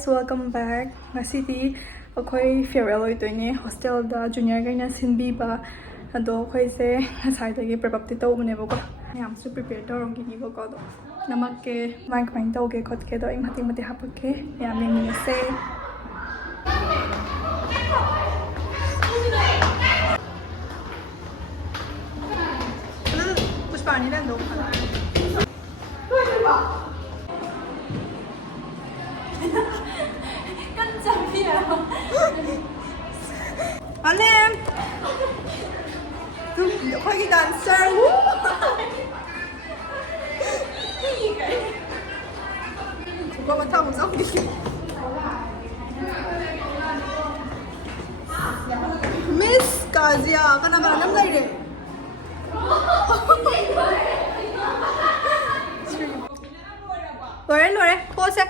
guys, welcome back. Ngasidi akhoi farewell oitoine hostel da junior gaina sinbiba ado akhoi se ngasai dagi prepap ti tawbne bako yam su prepare torong gi bako do namak ke mic main tawge khot ke do im hati mate hapake yam ni se pushpani dan do Alim! Hockey dancer! Kung matapos ako dito. Miss Kazia, ka na ba naman tayo? Lore, pose!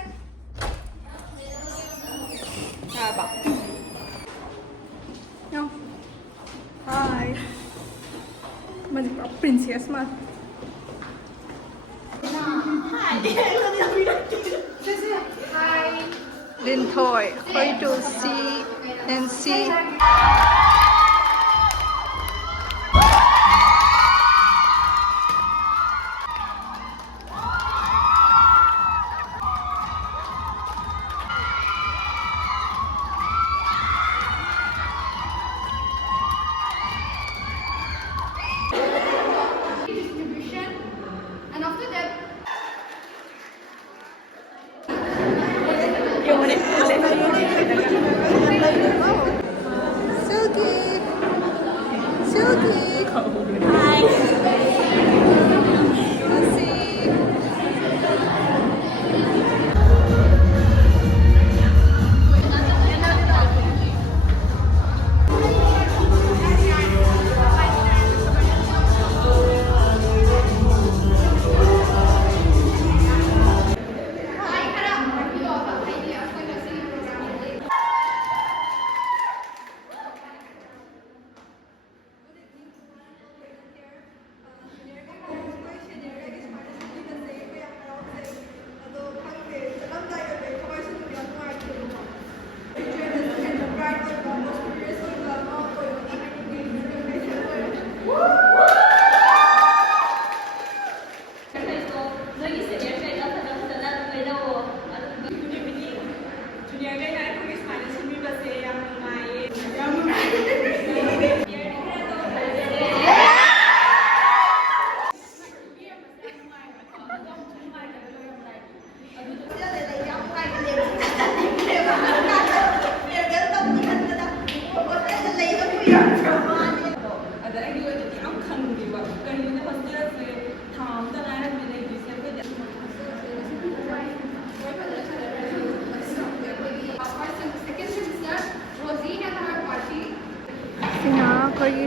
Ba. No. Hi. Manipur princess man. Hi. Hi. Din toy. Hoi to see and see.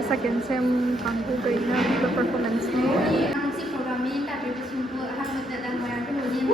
Second sem kangku gaina the performance ni. Si program ni tak bersimpu akan berjalan bayar kemudian.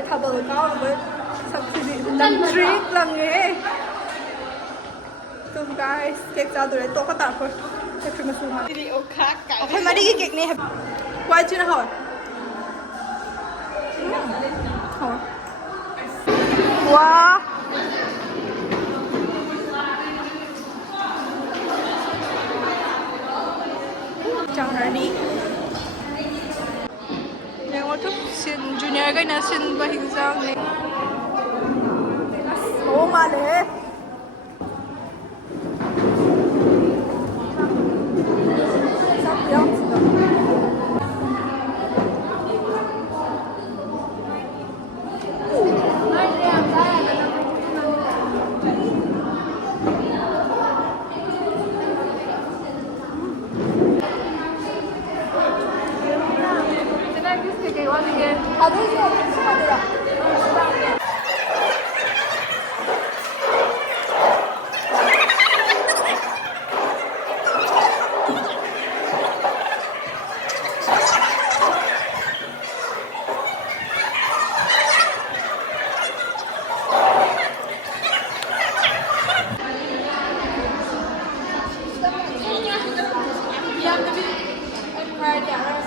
ꯉꯁꯥꯏ ꯊꯥꯕꯜ ꯀꯥꯎꯔꯕ ꯁꯛꯁꯤꯗꯤ ꯂꯪꯇ꯭ꯔꯤꯛ ꯂꯪꯉꯦ ꯇꯨꯝ ꯒꯥꯏꯁ cake ꯆꯥꯗꯣꯔꯦ ꯇꯣꯛꯀ ꯇꯥꯛꯈꯣꯏ ꯀꯦꯛꯁꯨ ꯃꯆꯨ ꯃꯥꯜꯂꯦ ꯑꯩꯈꯣꯏ ꯃꯔꯤꯒꯤ ꯀꯦꯛꯅꯦ ꯋꯥꯏ ꯆꯤꯅ ꯍꯥꯎꯋꯦ ꯍꯥꯎꯋꯦ 와 장난이 내가 좀 주니어가 있는 신바 행사네 오 말해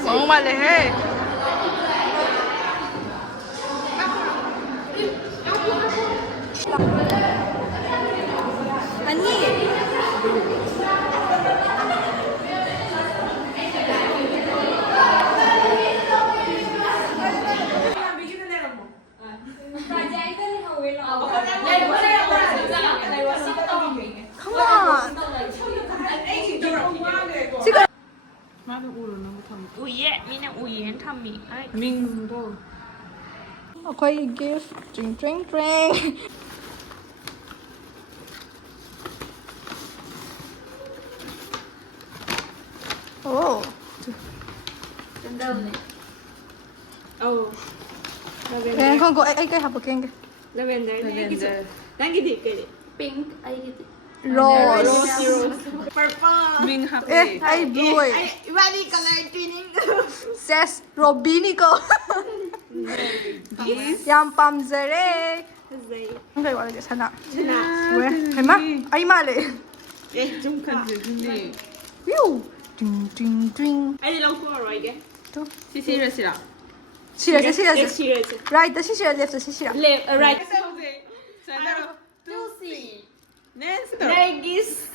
너무 말해 아니 Come on 지금 나는 오르는 거 탐. 오예, 미는 오예 탐미. 아이, 민도. Okay, gift. Drink, drink, drink. Oh. Oh. Kaya kung ay kay habo keng. Lavender. Nangi di kay. Pink, ay gitu. Rose. Purple. Min happy. Ay blue. Ibali color twinning. Ses Robini ko. Yang pamzere. Okay, wala dyan. Sana. We, ay ma? Ay mali. 좀 간지 근데. Pew. Ding, ding, ding. 아니 lang ko right. To. 시시르시라. Serious. 시시르시. Right, serious, left, serious. Left, right. Lucy. Nancy. Nergis.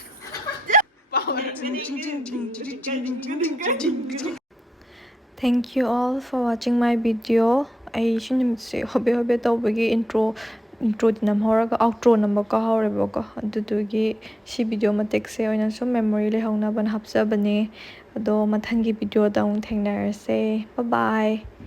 Thank you all for watching my video. I shouldn't hobe tawbagi intro dinamhoraga outro number ka hawreboka adudugi si video matek se oina so memory le hauna ban hapsa bane ado mathangi video da ung thengnarase. Bye bye.